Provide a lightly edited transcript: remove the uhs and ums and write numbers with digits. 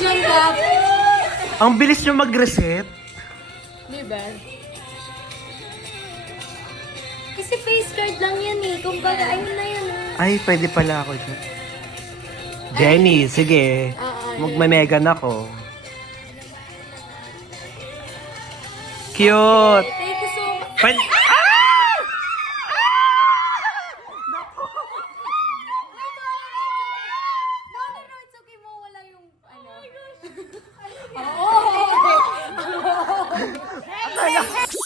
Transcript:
lang, Gab. Ang bilis nyo mag-reset. Diba? Kasi face card lang yan eh. Kumbaga, ayun na yun ah. Ay, pwede pala ako dyan. Jenny, sige. Magme-megan ako. Cute. Thank you so much. Pwede... No, it's okay mo. Wala yung ano. Oh my gosh.